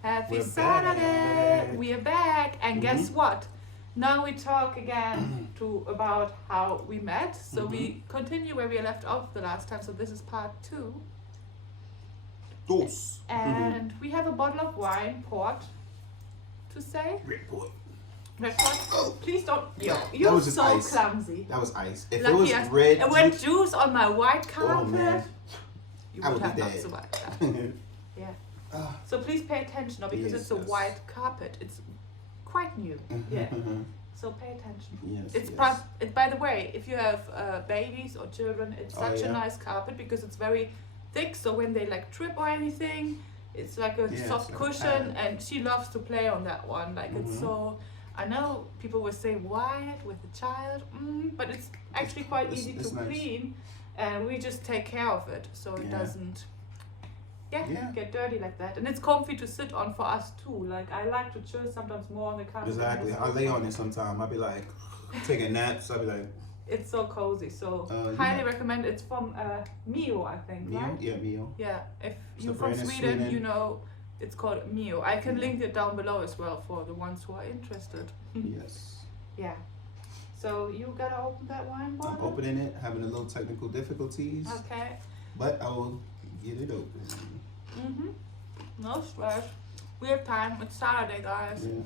Happy We're Saturday! back. We are back, and guess what? Now we talk again about how we met. So we continue where we left off the last time. So this is part 2. Dos. And we have a bottle of wine, port, to say. Red port. Red port. Oh. Please don't. Yo, That you're was just so ice. clumsy. That was ice. If Lucky it was us. red It went juice, juice on my white carpet. oh man, You I would would have be not dead. survived that. Yeah. So please pay attention now because it's a Yes. white carpet. It's quite new. Yeah. So pay attention. Yes. It's yes. by the way, if you have babies or children, it's such a yeah. nice carpet because it's very thick. So when they like trip or anything, it's like a Yeah, soft it's like a cushion, pad. and she loves to play on that one. Like it's so. I know people will say white with a child, but it's actually quite easy to nice. clean, and we just take care of it so it Yeah. doesn't. Yeah. Get dirty like that, and it's comfy to sit on for us too. Like I like to chill sometimes more on the carpet. Exactly. I lay on it sometime. I'll be like taking naps. I'll be like, It's so cozy. So yeah. highly recommend. It's from Mio, I think, Mio? right? Yeah, Mio. Yeah. If It's you're a from brand in Sweden, Sweden. you know it's called Mio. I can link it down below as well for the ones who are interested. Yes. Yeah. So you gotta open that wine I'm bottle. opening it, having a little technical difficulties, Okay. but I will get it open. No stress. We have time. It's Saturday, guys. Yeah.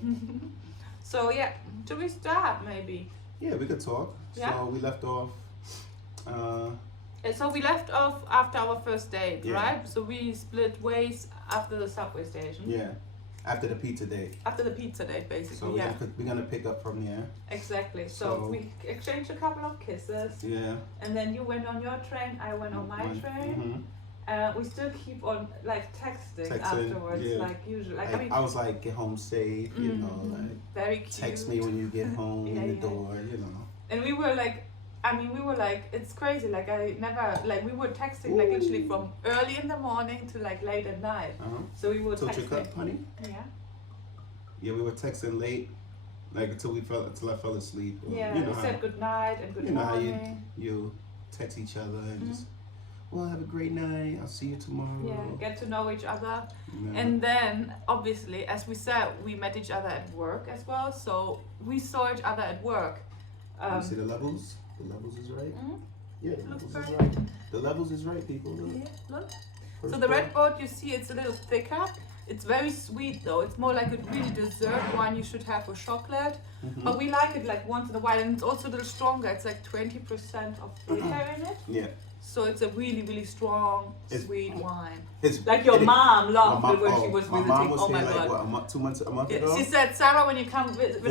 So yeah, should we start maybe? Yeah, we could talk. Yeah. So we left off. So we left off after our first date, Yeah. right? So we split ways after the subway station. Yeah. After the pizza date. After the pizza date, basically. So we're gonna pick up from there. Exactly. So So- we exchanged a couple of kisses, Yeah. and then you went on your train, I went on my train. Mhm. We still keep on like texting Texting, afterwards, yeah. like usual. Like Like, I was like, get home safe, you know, like very cute. text me when you get home Yeah, in the yeah. door, you know. And we were like, it's crazy. Like I never, like we were texting like literally from early in the morning to like late at night. So we were Tilt your texting. cup, honey. Yeah. Yeah, we were texting late, like until I fell asleep. Or, Yeah. you know We how, said good night and good you know how morning. you text each other and just, well, have a great night. I'll see you tomorrow. Yeah, get to know each other. You know? And then, obviously, as we said, we met each other at work as well. So we saw each other at work. You see the levels? The levels is right? Yeah, the Looks levels is very right. The levels is right, people. Look. Yeah, look. First So the one. red boat, you see, it's a little thicker. It's very sweet though. It's more like a really dessert wine you should have with chocolate. But we like it like once in a while, and it's also a little stronger. It's like 20% of liquor in it. Yeah. So it's a really, really strong, sweet wine. It's Like your mom loved it when she was my visiting. mom was Oh my here like god. what, 2 months, a month Yeah, ago. she said, Sarah, when I come visit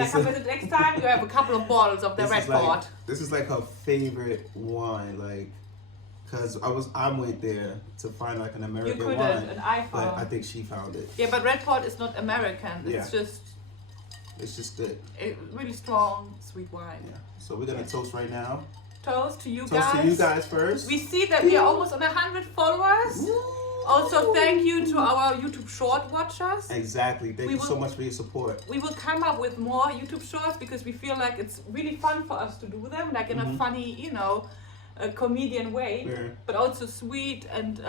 next time, you have a couple of bottles of the This red is like- boat. This is like her favorite wine, like, cause I went there to find like an You American couldn't, wine, and I but I found. think she found it. Yeah, but red port is not American. It's Yeah. just It's just good. a really strong, sweet wine. Yeah. So we're gonna toast right now. Toast to you Toast guys. to you guys first. We see that we are almost on 100 followers. Also, thank you to our YouTube short watchers. Exactly. Thank We you will- so much for your support. We will come up with more YouTube shorts because we feel like it's really fun for us to do them, like in a funny, a comedian way, Yeah. but also sweet and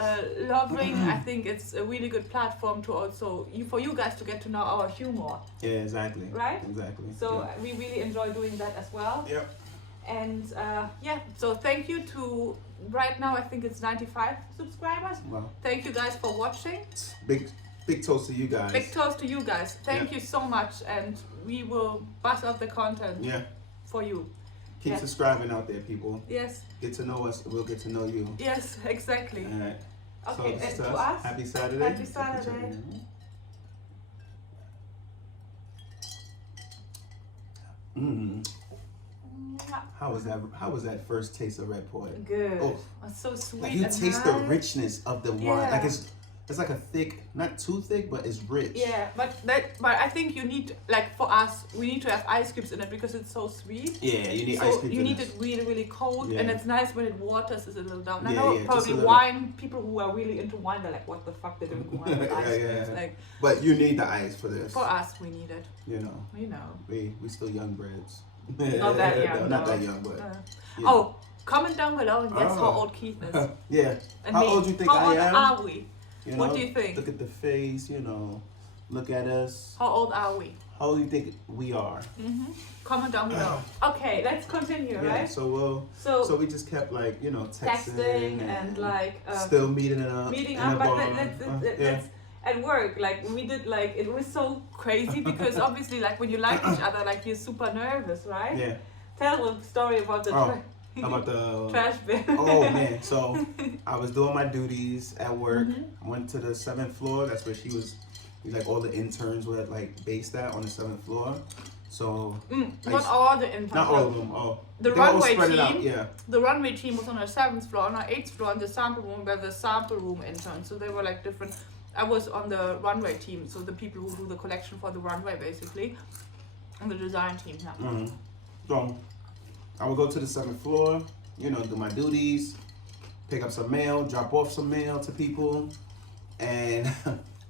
loving. I think it's a really good platform to also for you guys to get to know our humor, Yeah, exactly. right? Exactly. So yeah. we really enjoy doing that as well. Yep. And so thank you to right now I think it's 95 subscribers. Wow. Thank you guys for watching. Big toast to you guys. Big toast to you guys. Thank Yeah. you so much, and we will bust out the content Yeah. for you. Keep Yeah. subscribing out there, people. Yes, Get to know us. We'll get to know you. yes, exactly. All right. Okay, so this is and to us. us, Happy Saturday. Happy Saturday. Mm. How was that first taste of red port? Good. Oh. It's so sweet. Like you and taste the nice. richness of the wine. Yeah. Like it's like a thick, not too thick, but it's rich. Yeah, but I think you need, like for us, we need to have ice cubes in it because it's so sweet. Yeah, you need So ice cream. you need it really, really cold, Yeah. and it's nice when it waters is a little down. I Yeah, know yeah, just probably a little. wine people who are really into wine, they're like, what the fuck they drink wine with ice Yeah, cubes? yeah. Like But you need the ice for this. for us, we need it. You know, You know. we still young breds. Not that young. No, not no. that young, but. Yeah. Oh, comment down below and guess how Oh. old Keith is. Yeah. And How me. old do you think how I old am? are we? You What know, do you think? Look at the face, you know. look at us. How old are we? How old do you think we are? Comment down below. Okay, let's continue, Yeah, right? so we just kept like, you know, texting and like still meeting up. But let's at work, like we did, like it was so crazy because obviously like when you like each other, like you're super nervous, right? Yeah. Tell a story about the about the trash bin. Oh man, so I was doing my duties at work. Went to the 7th floor. That's where she was. Like all the interns were like based at on the 7th floor. So not all the interns. Not all of them. Oh, the runway team. Out, yeah. The runway team was on the 7th floor, on our 8th floor, and the sample room were the sample room interns. So they were like different. I was on the runway team, so the people who do the collection for the runway basically, and the design team. Yeah. So I would go to the 7th floor, you know, do my duties, pick up some mail, drop off some mail to people, and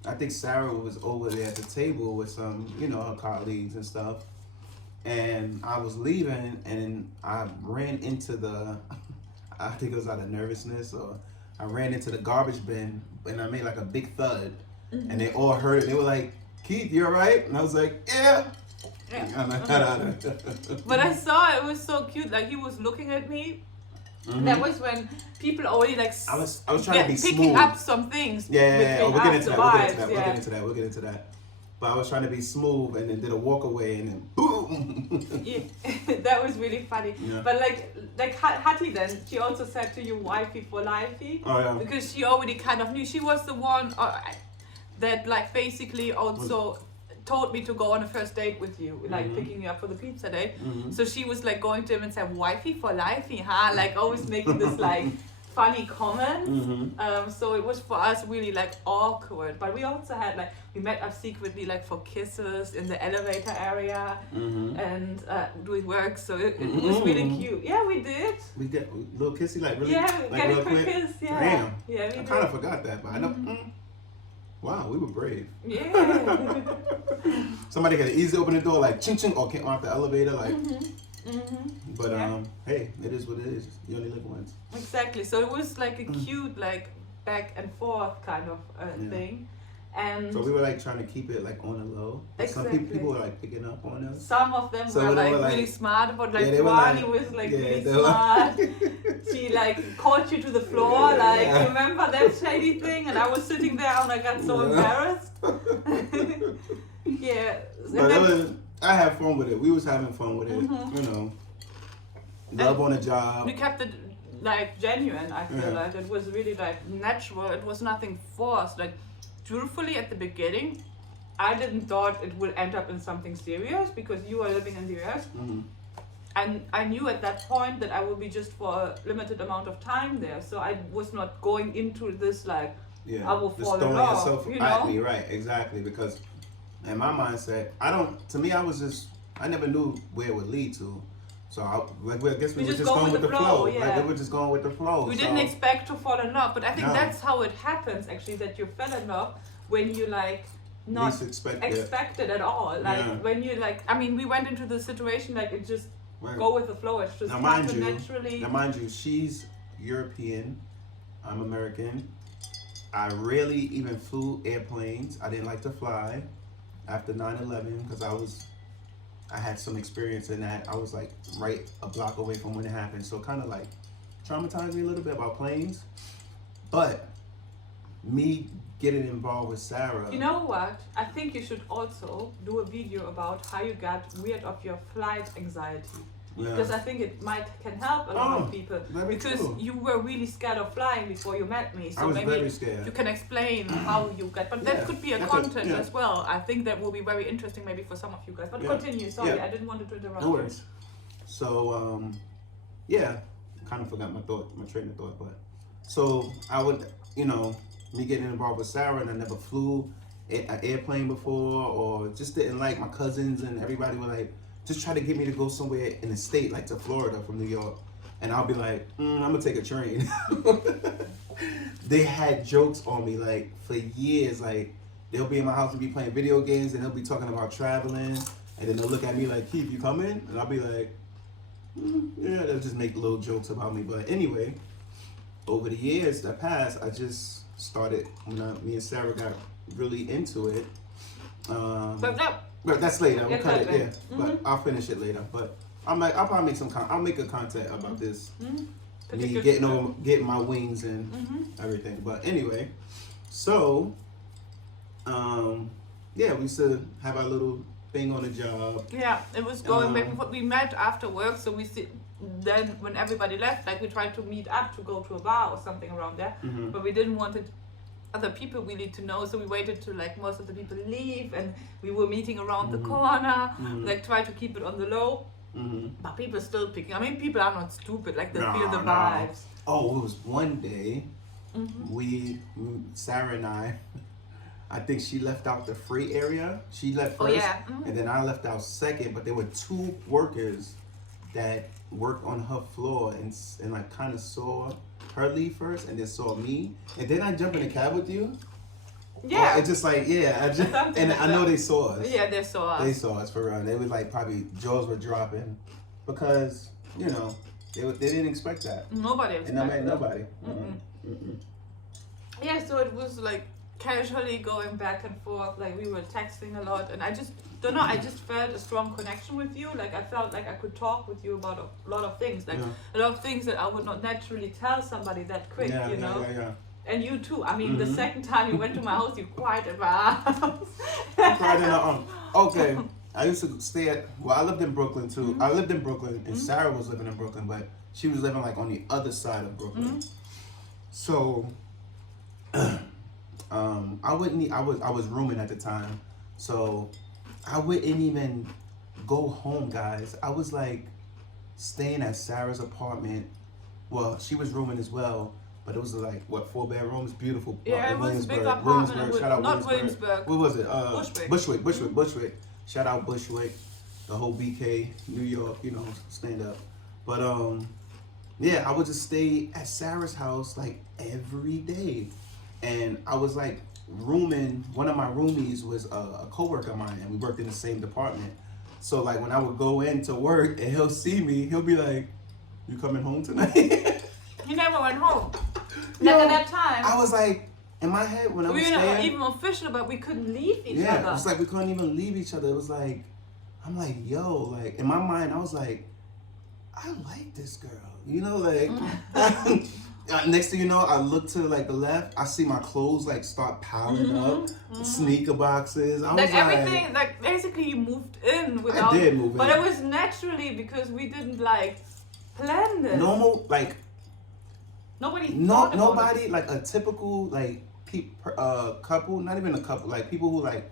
I think Sarah was over there at the table with some, you know, her colleagues and stuff. And I was leaving and I ran into the, I think it was out of nervousness, or I ran into the garbage bin and I made like a big thud. And they all heard it. They were like, Keith, you all right? And I was like, yeah. But I saw it was so cute. Like he was looking at me. That was when people already like I was trying to be picking smooth. up some things. Yeah, we'll get into that. Yeah. We'll get into that. But I was trying to be smooth and then did a walk away and then boom. Yeah, that was really funny. Yeah. But like Hattie then, she also said to you wifey for lifey. Oh yeah. Because she already kind of knew. She was the one that like basically also told me to go on a first date with you, like picking you up for the pizza date. So she was like going to him and said, wifey for lifey, huh? Like always making this like funny comment. So it was for us really like awkward. But we also had like, we met up secretly like for kisses in the elevator area and doing work. So it was really cute. Yeah, we did. We get a little kissy, like really? Yeah, like get a quick kiss. Yeah. Damn. Yeah, we I kind of forgot that, but I know. Wow, we were brave. Yeah. Somebody could easily open the door like ching ching or came off the elevator like. But hey, it is what it is. You only live once. Exactly. So it was like a cute like back and forth kind of thing. And so we were like trying to keep it like on the low. Exactly. Some people were like picking up on us. Some of them were like really smart, but like Wani was like really smart. She like called you to the floor, like remember that shady thing? And I was sitting there and I got so embarrassed. Yeah. But I had fun with it. We was having fun with it. You know. Love on the job. We kept it like genuine, I feel like. It was really like natural. It was nothing forced. Like truthfully at the beginning, I didn't thought it would end up in something serious because you are living in the US. And I knew at that point that I would be just for a limited amount of time there. So I was not going into this like, I will fall in love, you know? At me, right, exactly. Because in my mindset, I never knew where it would lead to. So I guess we were just going with the flow. Yeah. Like we were just going with the flow. We didn't expect to fall in love, but I think that's how it happens actually, that you fell in love when you like not expected at all. Like when you like, I mean, we went into the situation like it just go with the flow. It's just happened naturally. Now mind you, she's European, I'm American. I rarely even flew airplanes. I didn't like to fly after 9/11 because I had some experience in that. I was like right a block away from when it happened. So kind of like traumatized me a little bit about planes. But me getting involved with Sarah. You know what? I think you should also do a video about how you got rid of your flight anxiety. Because I think it can help a lot of people. Because you were really scared of flying before you met me. So maybe you can explain how you got. But that could be a content as well. I think that will be very interesting maybe for some of you guys. But continue. Sorry, I didn't want to interrupt. No worries. So kind of forgot my train of thought. But so I would, me getting involved with Sarah, and I never flew an airplane before, or just didn't like my cousins and everybody were like, just try to get me to go somewhere in the state, like to Florida from New York. And I'll be like, I'm gonna take a train. They had jokes on me like for years. Like they'll be in my house and be playing video games and they'll be talking about traveling. And then they'll look at me like, Keith, you coming? And I'll be like, yeah, they'll just make little jokes about me. But anyway, over the years that passed, I just started, when me and Sarah got really into it, But that's later. We'll cut it. later. Yeah, but I'll finish it later. But I'll probably make I'll make a content about this. Me getting my wings and everything. But anyway, so yeah, we used to have our little thing on the job. Yeah, it was going back. We met after work, so then when everybody left, like we tried to meet up to go to a bar or something around there, but we didn't want other people really to know, so we waited till like most of the people leave, and we were meeting around the corner, like try to keep it on the low. But people still picking. I mean, people are not stupid. Like they feel the vibes. Oh, it was one day. Sarah and I think she left out the free area. She left first, and then I left out second. But there were two workers that worked on her floor and like kind of saw her leave first, and then saw me, and then I jumped in the cab with you. Yeah, it's just like and I know they saw us. Yeah, they saw us. They saw us for real. They was like probably jaws were dropping because they didn't expect that. Nobody expected that. Nobody. Yeah, so it was like casually going back and forth, like we were texting a lot, and I just don't know, I just felt a strong connection with you. Like I felt like I could talk with you about a lot of things, like a lot of things that I would not naturally tell somebody that quick, you know. And you too. I mean, the second time you went to my house, you cried at my house. Cried in her arms. Okay, I used to stay I lived in Brooklyn too. I lived in Brooklyn, and Sarah was living in Brooklyn, but she was living like on the other side of Brooklyn. So I was rooming at the time, so I wouldn't even go home, guys. I was like staying at Sarah's apartment. Well, she was rooming as well, but it was like 4 bedrooms, beautiful. Yeah, it was a big apartment. Shout out not Williamsburg. What was it? Bushwick. Shout out Bushwick, the whole BK, New York, stand up. But yeah, I would just stay at Sarah's house like every day. And I was like rooming, one of my roomies was a coworker of mine, and we worked in the same department. So like when I would go into work and he'll see me, he'll be like, "You coming home tonight?" He never went home. Like at that time. I was like, in my head when I was staying. We were not even official, but we couldn't leave each other. Yeah, it was like we couldn't even leave each other. It was like, I'm like, yo, like in my mind, I was like, I like this girl, like. Next thing you know, I look to like the left. I see my clothes like start piling up, sneaker boxes. I was everything, like basically you moved in without. I did move in, but it was naturally because we didn't like plan this. Normal, like nobody. Nobody like a typical like couple, not even a couple, like people who like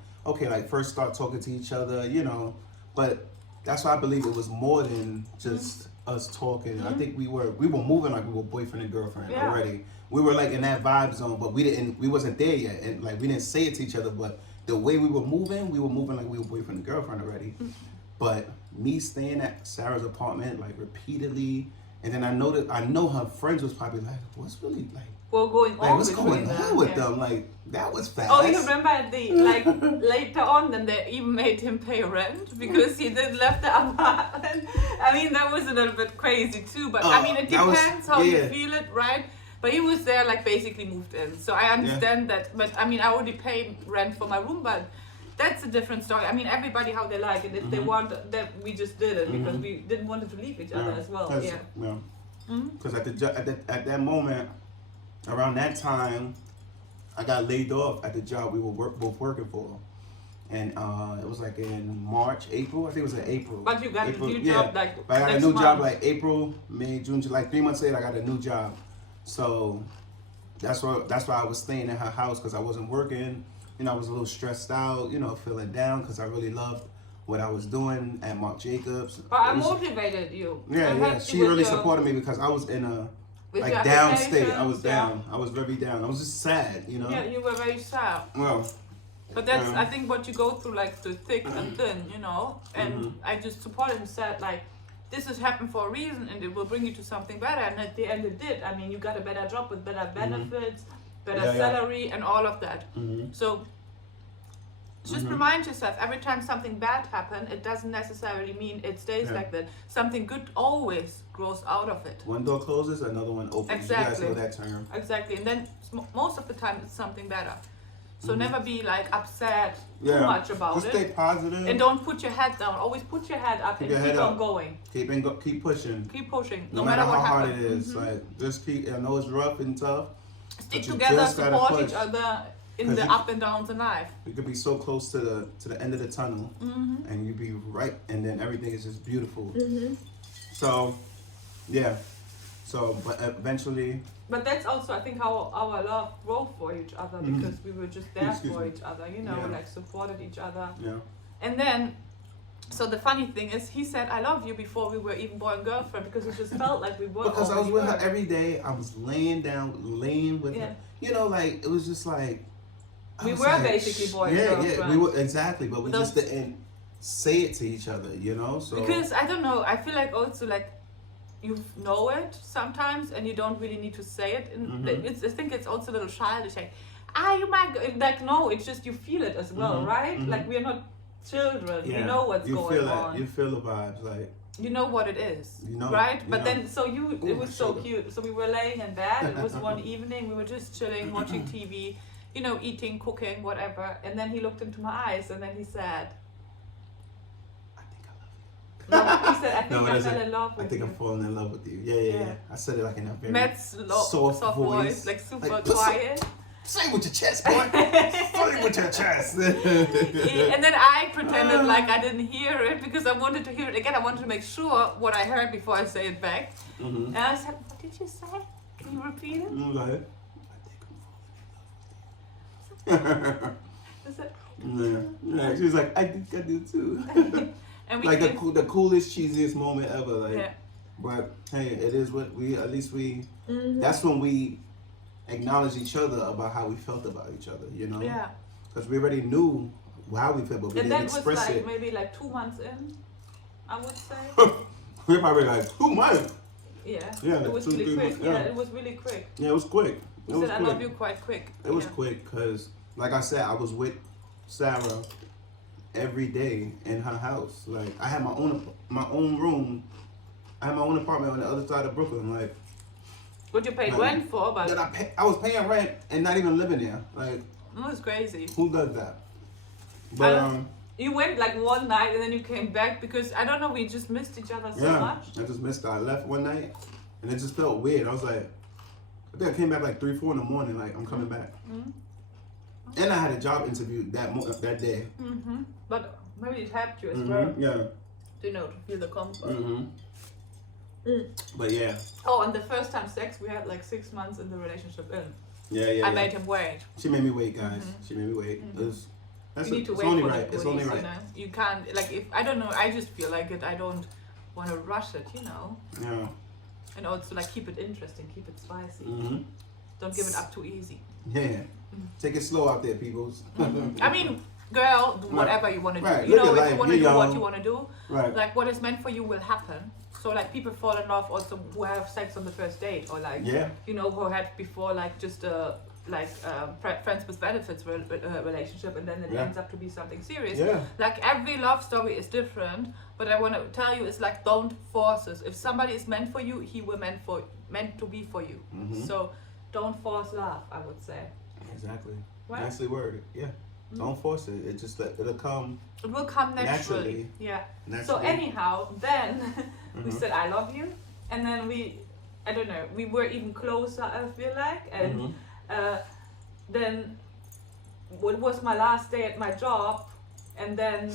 first start talking to each other, But that's why I believe it was more than just. Us talking. I think we were moving like we were boyfriend and girlfriend already. We were like in that vibe zone, but we wasn't there yet, and like we didn't say it to each other, but the way we were moving like we were boyfriend and girlfriend already. But me staying at Sarah's apartment like repeatedly, and then I know her friends was probably like, what's really like going on what's going on with them? Like that was fast. Oh, you remember later on, then they even made him pay rent because he then left the apartment. I mean, that was a little bit crazy too. But I mean, it depends how you feel it, right? But he was there, like basically moved in. So I understand that. But I mean, I already paid rent for my room, but that's a different story. I mean, everybody how they like it. If they want that, we just did it because we didn't want to leave each other as well. Because at that moment. Around that time, I got laid off at the job we were both working for. And it was like in April. I think it was in April. But you got a new job like But I got a new job like April, May, June, July. 3 months later, I got a new job. So that's why I was staying in her house because I wasn't working. I was a little stressed out, feeling down because I really loved what I was doing at Marc Jacobs. But I motivated you. Yeah. She really supported me because I was in a... like downstate, I was down. I was very down. I was just sad, Yeah, you were very sad. Well, but that's I think what you go through, like the thick and thin, And I just supported and said, like, this has happened for a reason, and it will bring you to something better. And at the end, it did. I mean, you got a better job with better benefits, better salary, and all of that. So just remind yourself, every time something bad happens, it doesn't necessarily mean it stays like that. Something good always grows out of it. One door closes, another one opens. Exactly. You guys know that term. Exactly. And then most of the time, it's something better. So never be like upset Yeah. too much about Just it. stay positive. And don't put your head down. Always put your head up Keep and your keep head on up. going. Keep pushing. Keep pushing. No No matter what how hard happens. it is. Like, just keep, I know it's rough and tough. Stick but you together, just gotta support push. each other in 'Cause the you- up and downs in life. You could be so close to the end of the tunnel, and you be right, and then everything is just beautiful. So, yeah. So, but eventually. But that's also, I think, how our love grew for each other, because we were just there Excuse for me. each other, you know, Yeah. like supported each other. Yeah. And then, so the funny thing is, he said, I love you before we were even boy and girlfriend, because it just felt like we were. Because I was already with her were. every day. I was laying with Yeah. her. You know, like, it was just like. I We was were like, basically boy and Yeah, girlfriend. we were, exactly. But we Those- just didn't say it to each other, you know? So. Because, I don't know, I feel like also, like, you know it sometimes, and you don't really need to say it. And I think it's also a little childish, like, you might go, like, no, it's just you feel it as well, right? Like, we're not children, we know what's you going feel on. It. You feel the vibes, like. You know what it is, You know, right? you But know. then, so it Ooh, was so sugar. cute. So we were laying in bed. It was one evening. We were just chilling, watching TV, you know, eating, cooking, whatever. And then he looked into my eyes, and then he said, I think I love you. "No," he said, "I think No, I it fell isn't. in love I with think you." I'm falling in love with you. Yeah. I said it like in a very Matt's soft voice. like super Like, put some- quiet. Say it with your chest, boy. Say it with your chest. And then I pretended like I didn't hear it because I wanted to hear it again. I wanted to make sure what I heard before I say it back. And I said, "What did you say? Can you repeat it?" I'm like, I think I'm falling in love with you. I said, Yeah, she was like, I think I do too. and we Like came- the coolest, cheesiest moment ever. Like, Yeah. but hey, it is what we. At least we. That's when we acknowledge each other about how we felt about each other. You know. Yeah. Because we already knew how we felt, but we And didn't that was express like it. maybe like 2 months in, I would say. We're probably like 2 months. Yeah. Yeah, It was 2, really 3 quick. months, Yeah. yeah. It was really quick. Yeah, it was quick. We It was said, "I quick. love you" quite quick. It was Yeah. quick because, like I said, I was with Sarah every day in her house. Like I had my own room. I had my own apartment on the other side of Brooklyn. Like What you paid Like, rent for, but that I was paying rent and not even living there. Like it was crazy. who does that? But You went like one night and then you came back because I don't know, we just missed each other so yeah, much. I just missed. I left one night and it just felt weird. I was like, I think I came back like 3, 4 in the morning. Like I'm coming back. And I had a job interview that day. But maybe it helped you as well, Yeah. you know, to feel the comfort. But yeah. Oh, and the first time sex, we had like 6 months in the relationship in. Yeah. I made him wait. She made me wait, guys. She made me wait. That's You need to it's wait only for right. the It's goodies, only right. you know. You can't, like, if I don't know, I just feel like it. I don't want to rush it, you know. Yeah. And also like keep it interesting, keep it spicy. Mm-hmm. Don't give it up too easy. Yeah. Take it slow out there, peoples. I mean, girl, do whatever you want to do. Right. You Live know, your if you life. want to You're do what young. you want to do, Right. like what is meant for you will happen. So like people fall in love also who have sex on the first date, or like Yeah. you know, who had before like just a friends with benefits relationship, and then it Yeah. ends up to be something serious. Yeah. Like every love story is different, but I want to tell you, it's like don't force it. If somebody is meant for you, he will meant to be for you. So don't force love, I would say. Exactly. Right? Nicely worded. Yeah. Don't force it. It just it'll come It will come naturally. Naturally. Yeah. naturally. So anyhow, then we said I love you, and then I don't know, we were even closer, I feel like, and then it was my last day at my job, and then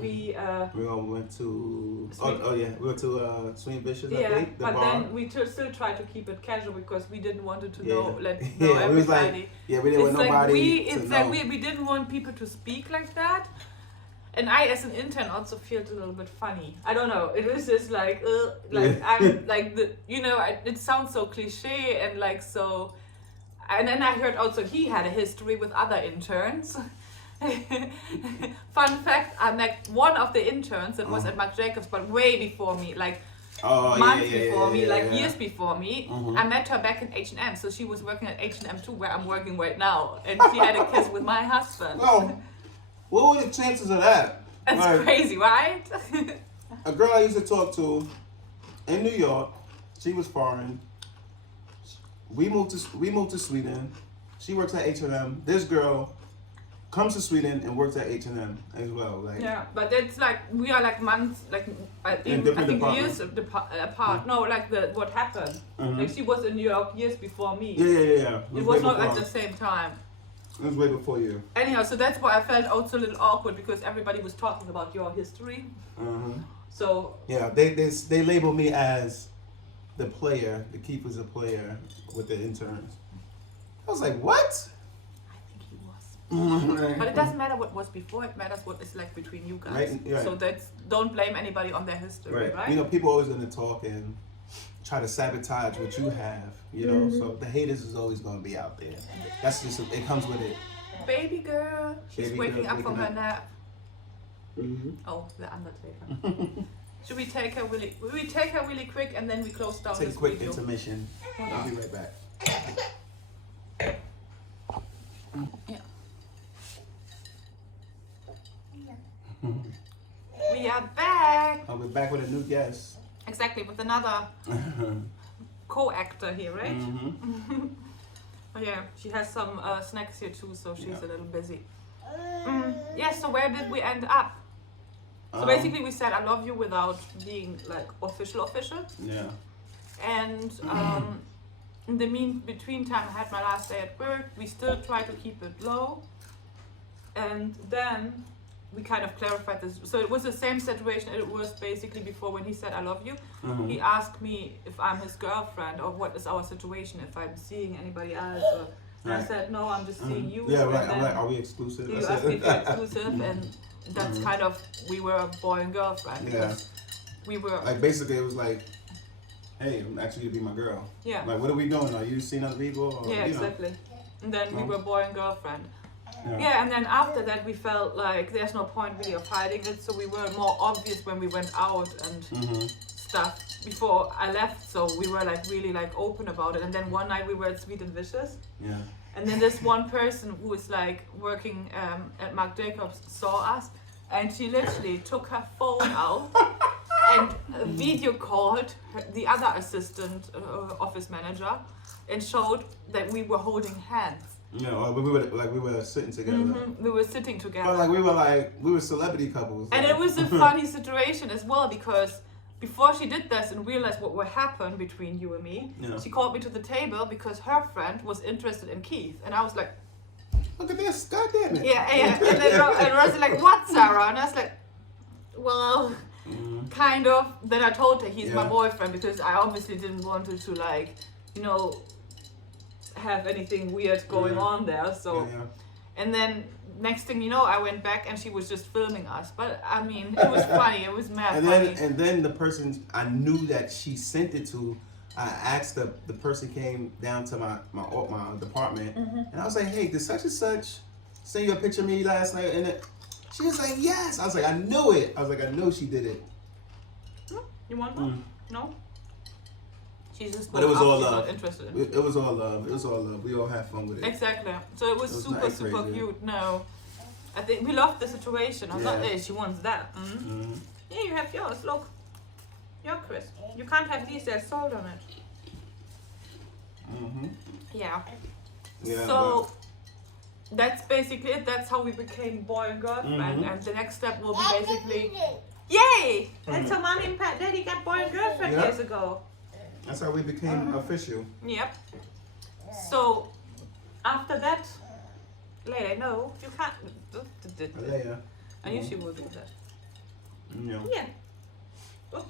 we all went to Sweet- we went to Swing Vicious, I yeah, think, the but bar. then we still tried to keep it casual because we didn't want it to Yeah. let Yeah, know it was like- everybody. Yeah, we didn't want nobody to it's know. like we didn't want people to speak like that. And I, as an intern, also felt a little bit funny. I don't know. It was just like I'm like it sounds so cliche and like so. And then I heard also he had a history with other interns. Fun fact: I met one of the interns that was at Marc Jacobs, but way before me, like months before me, like years before me. I met her back in H&M, so she was working at H&M too, where I'm working right now, and she had a kiss with my husband. Oh, what were the chances of that? That's Like, crazy, right? a girl I used to talk to in New York, she was foreign. We moved to Sweden. She works at H&M. This girl comes to Sweden and works at H&M as well. Like yeah, but it's like we are like months, like I think years apart. No, like what happened. Like she was in New York years before me. Yeah. It was not at the same time. It was way before you. Anyhow, so that's why I felt also a little awkward because everybody was talking about your history. So yeah, they label me as the player. The keeper's a player with the interns. I was like, what? But it doesn't matter what was before, it matters what is like between you guys. Right. So that's, don't blame anybody on their history, right? You know, people always gonna talk and try to sabotage what you have, you know, so the haters is always gonna be out there. That's just, it comes with it. Baby girl, she's waking up from her nap. Oh, the Undertaker. Should we take her really quick and then we close down Take this a quick video? intermission. I'll be right back. Yeah. We are back. I'll be back with a new guest. Exactly, with another co-actor here, right? Oh yeah, she has some snacks here too, so she's a little busy. Yeah, so where did we end up? So basically we said I love you without being like official. Yeah. And in the between time I had my last day at work. We still try to keep it low. And then we kind of clarified this. So it was the same situation it was basically before when he said I love you. He asked me if I'm his girlfriend or what is our situation, if I'm seeing anybody else. And I said, no, I'm just seeing you. Yeah, right. I'm like, are we exclusive? You asked me if you're exclusive, and that's kind of, we were a boy and girlfriend. Yeah. We were... Like, basically, it was like, hey, I'm actually going to be my girl. Yeah. Like, what are we doing? Are you seeing other people? Or, yeah, exactly. And then we were boy and girlfriend. Yeah. And then after that we felt like there's no point really of hiding it, so we were more obvious when we went out and stuff before I left, so we were like really like open about it. And then one night we were at Sweet and Vicious. Yeah. And then this one person who was like working at Marc Jacobs saw us, and she literally took her phone out and video called the other assistant office manager and showed that we were holding hands. No, we were sitting together. We were sitting together. But we were celebrity couples. And it was a funny situation as well, because before she did this and realized what would happen between you and me, she called me to the table because her friend was interested in Keith, and I was like, look at this, God damn it. Yeah. And then Rose was like, what, Sarah? And I was like, well, kind of. Then I told her he's my boyfriend because I obviously didn't want her to like, you know, have anything weird going on there. So and then next thing you know, I went back and she was just filming us. But I mean, it was funny. It was mad funny. And then the person I knew that she sent it to, I asked the person came down to my department, and I was like, hey, did such and such send you a picture of me last night? And she was like, yes. I was like, I knew it. I was like, I know she did it. You want one? No. She's just but it was all love. Not interested. It was all love. It was all love. We all had fun with it. Exactly. So it was super cute. No, I think we loved the situation. I was like, hey, she wants that. Yeah, you have yours. Look, your crisp. You can't have these. There's salt on it. Yeah. So that's basically it. That's how we became boy and girlfriend. And the next step will be basically, yay! That's how mommy and daddy got boy and girlfriend years ago. That's how we became official. Yep. So, after that, Aleyah, no, you can't. Aleyah. I knew she would do that. No. Yeah. Oops.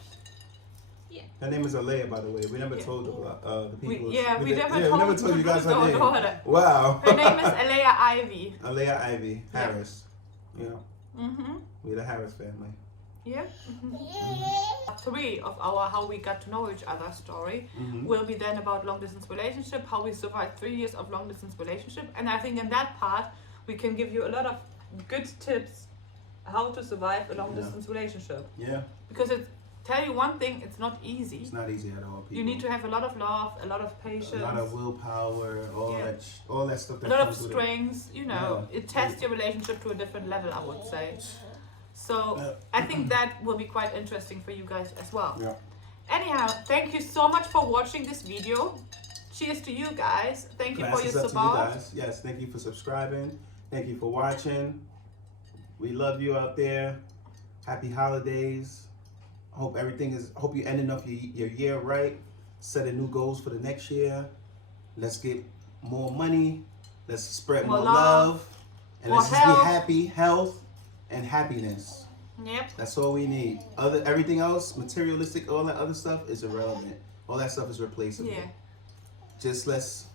Yeah. Her name is Aleyah, by the way. We never told the people. We never told you guys her name. Wow. Her name is Aleyah Ivy. Aleyah Ivy Harris. Yeah. We're the Harris family. Yeah. 3 of our how we got to know each other story will be then about long distance relationship, how we survived 3 years of long distance relationship, and I think in that part we can give you a lot of good tips how to survive a long distance relationship. Yeah. Because tell you one thing, it's not easy. It's not easy at all. People. You need to have a lot of love, a lot of patience, a lot of willpower, all that stuff. A lot of strengths. You know, it tests your relationship to a different level, I would say. So I think that will be quite interesting for you guys as well. Yeah. Anyhow, thank you so much for watching this video. Cheers to you guys. Thank you for your support. Yes, thank you for subscribing. Thank you for watching. We love you out there. Happy holidays. Hope you're ending off your year right. Setting new goals for the next year. Let's get more money. Let's spread more love. And let's just be happy, health, and happiness. Yep. That's all we need. Everything else, materialistic, all that other stuff is irrelevant. All that stuff is replaceable. Yeah. Just let's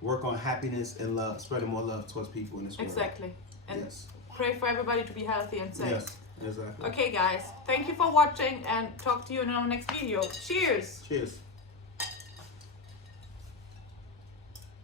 work on happiness and love, spreading more love towards people in this world. Exactly. And yes. Pray for everybody to be healthy and safe. Yes, exactly. Okay, guys. Thank you for watching and talk to you in our next video. Cheers. Cheers.